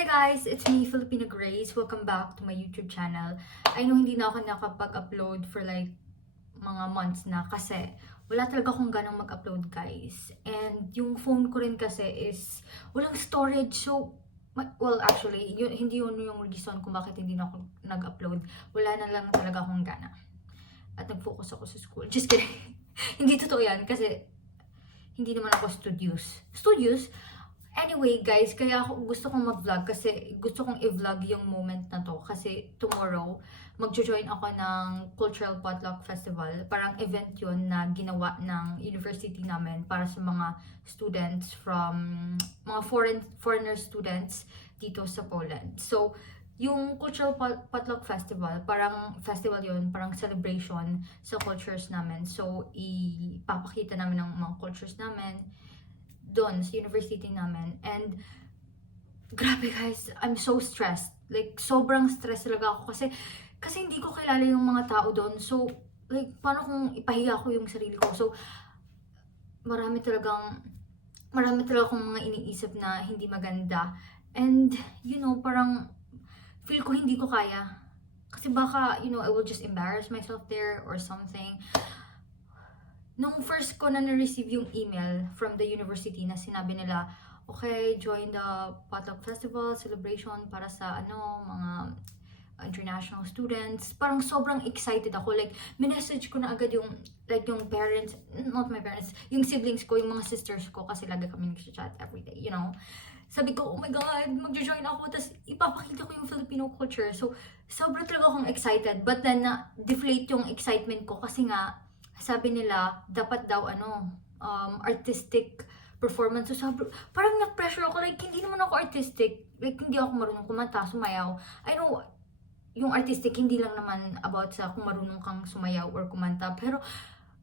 Hi guys! It's me, Filipina Grace. Welcome back to my YouTube channel. I know hindi na ako nakapag-upload for like mga months na kasi wala talaga akong ganang mag-upload guys. And yung phone ko rin kasi is walang storage. So, well actually, hindi yun yung reason kung bakit hindi na ako nag-upload. Wala na lang talaga akong gana. At nag-focus ako sa school. Just kidding. Hindi totoo yan kasi hindi naman ako studious. Anyway guys, kaya ako gusto kong mag-vlog kasi gusto kong i-vlog yung moment na to kasi tomorrow magjo-join ako ng Cultural Potluck Festival. Parang event yun na ginawa ng university namin para sa mga students from mga foreigner students dito sa Poland. So, yung Cultural Potluck Festival, parang festival yun, parang celebration sa cultures namin. So, ipapakita namin ng mga cultures namin doon sa university namin. And grabe guys, I'm so stressed. Like, sobrang stress talaga ako kasi hindi ko kilala yung mga tao doon. So, like, paano kung ipahiya ko yung sarili ko? So, marami talaga akong mga iniisip na hindi maganda. And, you know, parang feel ko hindi ko kaya. Kasi baka, you know, I will just embarrass myself there or something. Nung first ko na na-receive yung email from the university na sinabi nila, okay, join the Potluck Festival celebration para sa mga international students. Parang sobrang excited ako. Like, minessage ko na agad yung parents, not my parents, yung siblings ko, yung mga sisters ko, kasi lagi kami nag-chat everyday, you know. Sabi ko, oh my God, mag-join ako, tapos ipapakita ko yung Filipino culture. So, sobrang talaga akong excited. But then, na-deflate yung excitement ko kasi nga, sabi nila, dapat daw artistic performance. So, parang na-pressure ako. Like, hindi naman ako artistic. Like, hindi ako marunong kumanta, sumayaw. I know, yung artistic, hindi lang naman about sa kung marunong kang sumayaw or kumanta. Pero,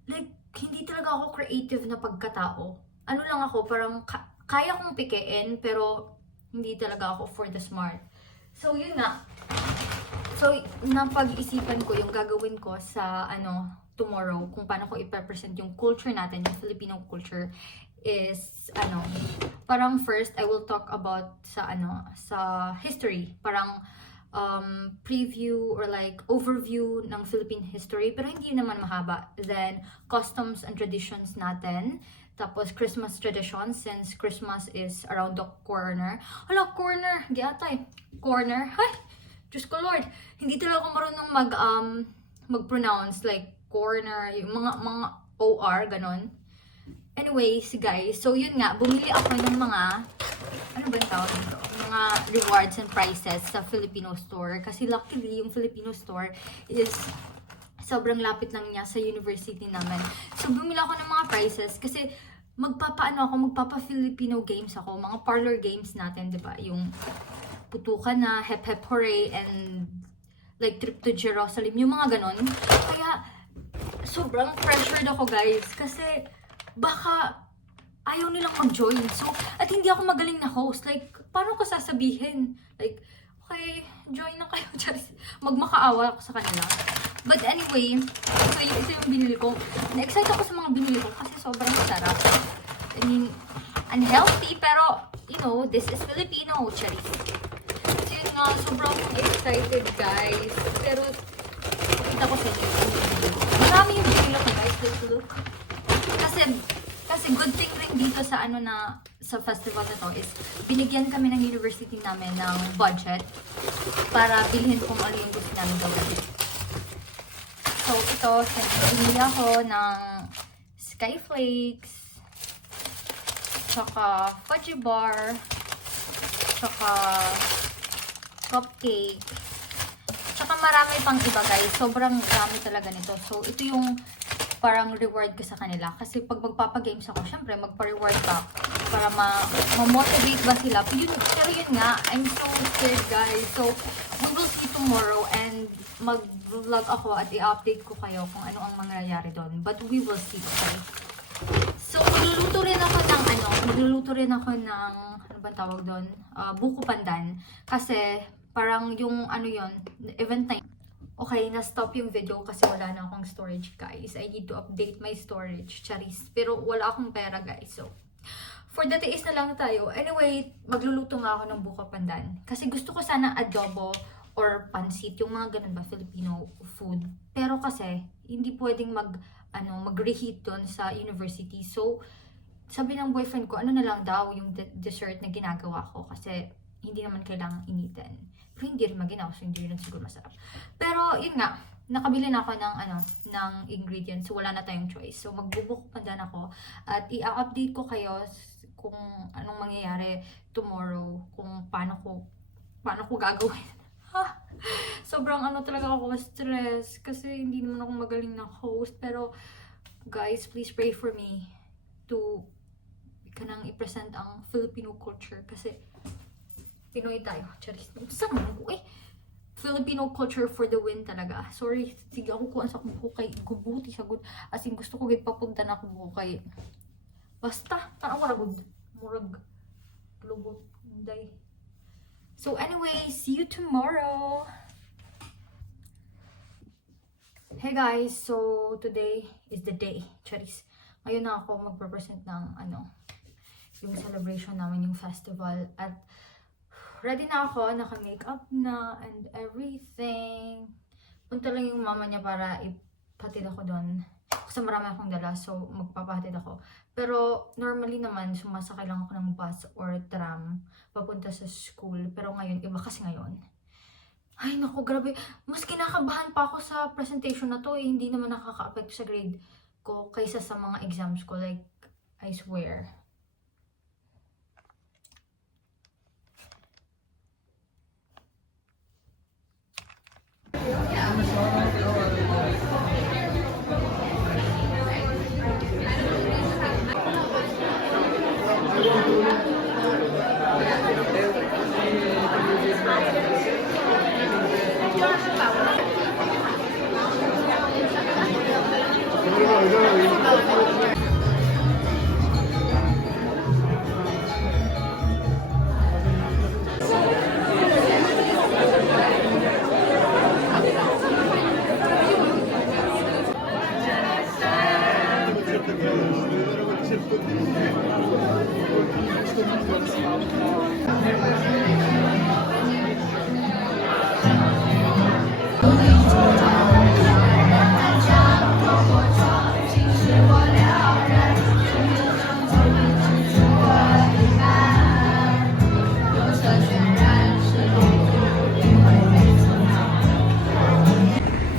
like, hindi talaga ako creative na pagkatao. Ano lang ako, parang kaya kong pikein, pero hindi talaga ako for the smart. So, yun nga. So, napag-isipan ko yung gagawin ko sa tomorrow, kung paano ko i-represent yung culture natin, yung Filipino culture, is parang first I will talk about sa history, parang preview or like overview ng Philippine history, pero hindi naman mahaba. Then customs and traditions natin, tapos Christmas traditions, since Christmas is around the corner. Hala, corner, corner. Hay, Diyos ko Lord, hindi talaga ako marunong mag-pronounce like corner, yung mga OR, ganon. Anyways, guys, so yun nga, bumili ako ng mga, ano ba tawag nito? Mga rewards and prizes sa Filipino store. Kasi luckily, yung Filipino store is sobrang lapit lang niya sa university namin. So, bumili ako ng mga prizes kasi magpapa-Filipino games ako. Mga parlor games natin, di ba? Yung putukan na, hep hep hooray, and like trip to Jerusalem, yung mga ganon. Kaya, sobrang pressured ako guys kasi baka ayaw nilang mag-join. So, at hindi ako magaling na host. Like, paano ko sasabihin? Like, okay, join na kayo. Just magmakaawa ako sa kanila. But anyway, so ito yung binili ko. Na-excite ako sa mga binili ko kasi sobrang sarap. I mean, unhealthy, pero, you know, this is Filipino. Charis. So yun nga, sobrang excited guys. Pero, kita ko sa inyo. Marami yung binili ko guys. Let's look. Kasi good thing rin dito sa sa festival na to is binigyan kami ng university namin ng budget para bilhin kung ano yung gusto namin gawin. So ito, binili ako ng Skyflakes, tsaka fudgy bar, tsaka cupcake, tsaka marami pang iba guys. Sobrang dami talaga nito. So ito yung parang reward ko sa kanila. Kasi pag magpapagames ako, syempre magpa-reward ka para ma-motivate ba sila. Pero yun nga, I'm so scared guys. So, we will see tomorrow and mag-vlog ako at i-update ko kayo kung ano ang mangyayari doon. But we will see, okay? So, magluluto rin ako ng, ano ba tawag doon? Buko pandan. Kasi, parang yung event na okay, na-stop yung video kasi wala na akong storage, guys. I need to update my storage, charis. Pero wala akong pera, guys. So, for the tiis na lang tayo. Anyway, magluluto nga ako ng buko pandan. Kasi gusto ko sana adobo or pansit, yung mga ganun ba, Filipino food. Pero kasi, hindi pwedeng mag-reheat doon sa university. So, sabi ng boyfriend ko, ano na lang daw yung dessert na ginagawa ko. Kasi, hindi naman kailangang initin. Pero hindi rin maginaw, so hindi rin siguro masarap. Pero, yun nga, nakabili na ako ng ingredients. So, wala na tayong choice. So, magbubuko pandan ako. At i-update ko kayo kung anong mangyayari tomorrow. Kung paano ko gagawin. Sobrang talaga ako stress. Kasi hindi naman ako magaling na host. Pero, guys, please pray for me to kanang i-present ang Filipino culture. Kasi, Pinoy tayo. Charis. Saan naman ko Filipino culture for the win talaga. Sorry, sige ako kuan sa buko kay gubuti sa good. As in, gusto ko gid papunta na ako buko kay. Basta, tanaw ra good. Murag lubot day. So anyway, see you tomorrow. Hey guys, so today is the day. Charis. Ngayon na ako magpe-present ng yung celebration namin, yung festival, at ready na ako, naka-makeup na and everything. Punta lang yung mama niya para ipatid ako doon. Kasi marami akong dala, so magpapatid ako. Pero normally naman, sumasakay lang ako ng bus or tram papunta sa school. Pero ngayon, iba kasi ngayon. Ay naku, grabe. Mas kinakabahan pa ako sa presentation na to. Hindi naman nakaka-affect sa grade ko kaysa sa mga exams ko. Like, I swear.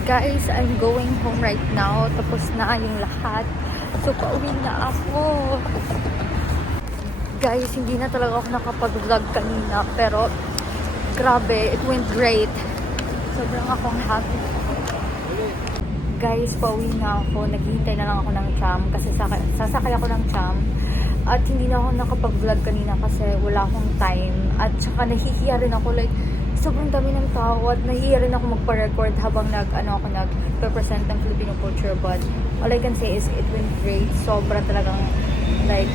Guys, I'm going home right now. Tapos na yung lahat. So, pauwi na ako. Guys, hindi na talaga ako nakapag-vlog kanina. Pero, grabe, it went great. Sobrang akong happy. Guys, pauwi na ako. Naghihintay na lang ako ng tram. Kasi sasakay ako ng tram. At hindi na ako nakapag-vlog kanina kasi wala akong time. At saka nahihiya rin ako. Like, sobrang dami ng tao at nahihiya rin ako magpa-record habang nag-present ng Filipino culture. But all I can say is it went great. Sobra talagang like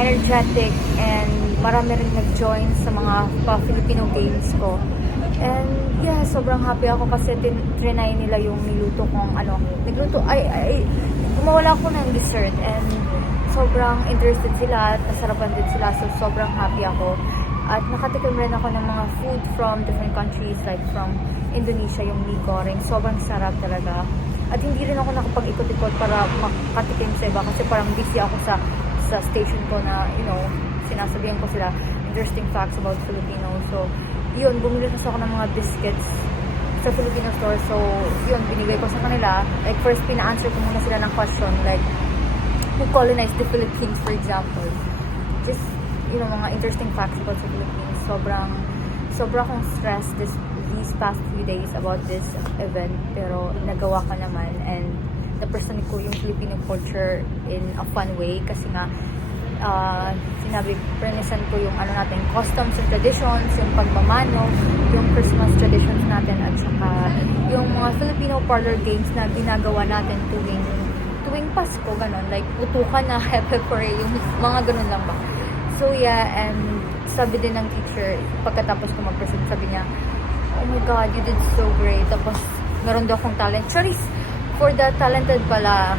energetic and marami rin nag-join sa mga Filipino games ko. And yeah, sobrang happy ako kasi trinay nila yung niluto kong gumawa ako ng dessert and sobrang interested sila at nasarapan din sila. So sobrang happy ako. At nakatikim rin ako ng mga food from different countries, like from Indonesia, yung mie goreng. Sobrang sarap talaga. At hindi rin ako nakapag-ikot-ikot para makatikim sa iba kasi parang busy ako sa station ko na, sinasabihan ko sila interesting facts about Filipino. So, yun, bumili kasi ako ng mga biscuits sa Filipino store. So, yun, binigay ko sa kanila. Like, first, pina-answer ko muna sila ng question, like, who colonized the Philippines, for example. Just, mga interesting facts about the Philippines. Sobra akong stressed these past few days about this event, pero nagawa ko naman and na-present ko yung Filipino culture in a fun way kasi nga present ko yung natin, customs and traditions, yung pagmamano, yung Christmas traditions natin, at saka yung mga Filipino parlor games na ginagawa natin tuwing Pasko, ganun, like putukan na, happy parade, yung mga ganun lang ba. So yeah, and sabi din ng teacher, pagkatapos ko mag-present, sabi niya, oh my God, you did so great. Tapos, meron daw akong talent. Charis, for the talented pala,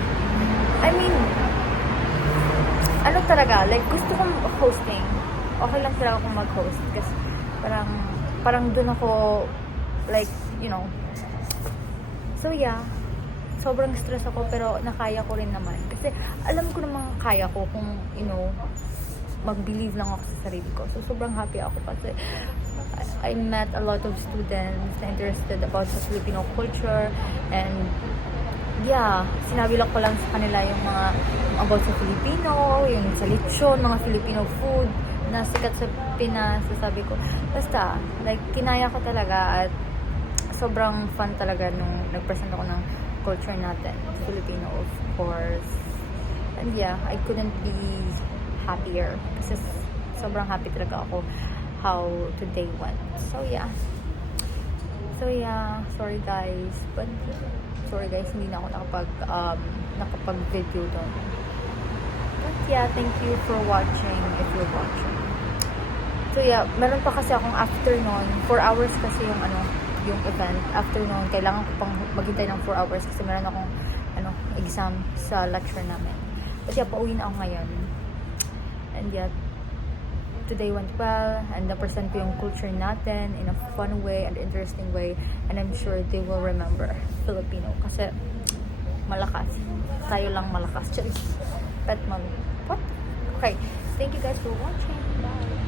I mean, ano talaga, like, gusto kong hosting. Okay lang talaga akong mag-host. Kasi, parang dun ako, like, you know. So, yeah. Sobrang stress ako, pero nakaya ko rin naman. Kasi, alam ko namang kaya ko kung, you know, mag-believe lang ako sa sarili ko. So, sobrang happy ako kasi I met a lot of students na interested about sa Filipino culture, and yeah, sinabi lang ko lang sa kanila yung mga about sa Filipino, yung sa lechon, mga Filipino food na sikat sa Pinas. So, sabi ko, basta, like, kinaya ko talaga at sobrang fun talaga nung nag-present ako ng culture natin, Filipino, of course. And yeah, I couldn't be happier kasi sobrang happy talaga ako how today went. So yeah, sorry guys, hindi na ako nakapag-video doon. But yeah, thank you for watching if you're watching. So yeah, meron pa kasi akong afternoon, 4 hours kasi yung event. Afternoon, kailangan ko pang maghintay ng 4 hours kasi meron akong exam sa lecture namin. But yeah, pauwi na ako ngayon. And yeah, today went well, and na-present ko yung culture natin in a fun way and interesting way, and I'm sure they will remember Filipino kasi malakas. Tayo lang malakas. Charis. Pet mommy. What? Okay. Thank you guys for watching. Bye.